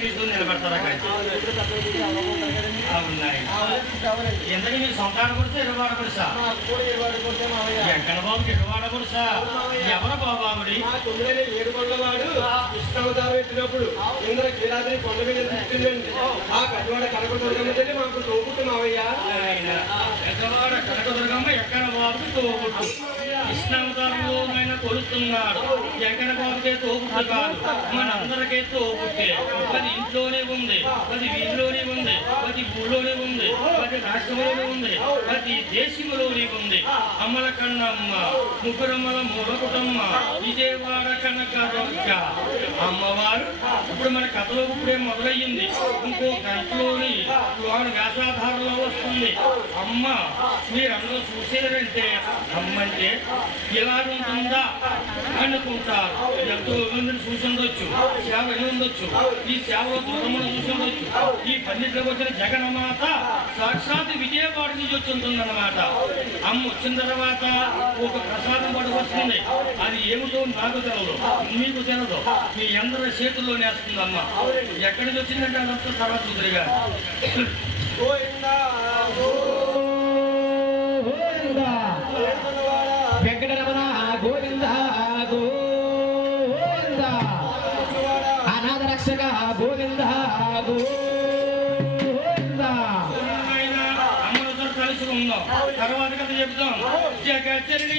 తీసుకుని నిలబడతారా కానీ అవునాయి ఎందుకు మీరు సొంత ఆడపడుసా ఇరవై ఆడపడుసా ఎక్కడ బాబుకి ఇరవై ఆడపడుసా ఎవరు బాబు ఆవిడి? కృష్ణావతారం ఎత్తినప్పుడు ఇంద్ర కీలాద్రి కొండ మీద తిట్టిందండి ఆ కటివాడ కనక దుర్గమ్మ తల్లి మాకు తోపుట్టు మావయ్య ఎక్కవాడ కనకదుర్గమ్మ ఎక్కడ బాబుకి తోబుట్టు? కృష్ణావతారంలోనైనా కొలుస్తున్నాడు. జగన్ బాబుకే తోబుట్టు కాదు మనందరికీ తోబుట్టే. అది ఇంట్లోనే ఉంది. అది వీధిలోనే ఉంది. అది ఊళ్ళోనే ఉంది. అది రాష్ట్రంలోనే ఉంది. అది దేశంలోనే ఉంది. అమ్మల కన్నమ్మ ముగ్గురమ్మల మూలకుటమ్మ విజయవాడ కనక అమ్మవారు ఇప్పుడు మన కథలో ఇప్పుడే మొదలయ్యింది. ఇంకో గంటలోని లోన వేషాధారంలో వస్తుంది. అమ్మ మీరందరూ చూసేదంటే అమ్మ ఎలా ఇలా ఉంటుందా అనుకుంటారు. ఎంతో మందిని చూసి ఉండొచ్చు సేవ ఉండొచ్చు ఈ సేవలో దూరమును చూసుండొచ్చు. ఈ పన్నెండులో వచ్చిన జగన్మాత సాక్షాత్ విజయవాడ నుంచి వచ్చిందన్నమాట అమ్మ వచ్చిన తర్వాత ఒక ప్రసాదం పడి అది ఏమిటో నాకు తెలదు మీకు తెలదు. మీ అందరి చేతుల్లో నేస్తుంది అమ్మ ఎక్కడికి వచ్చిందంటే అదంతా తర్వాత చూద్దరుగా వెంకటరమణ గోవింద గోవింద అనాథ రక్షక గోవింద. గోవింద అమ్మలతో కలిసి ఉందాం తర్వాత కథ చెప్తాం జగచ్చరణి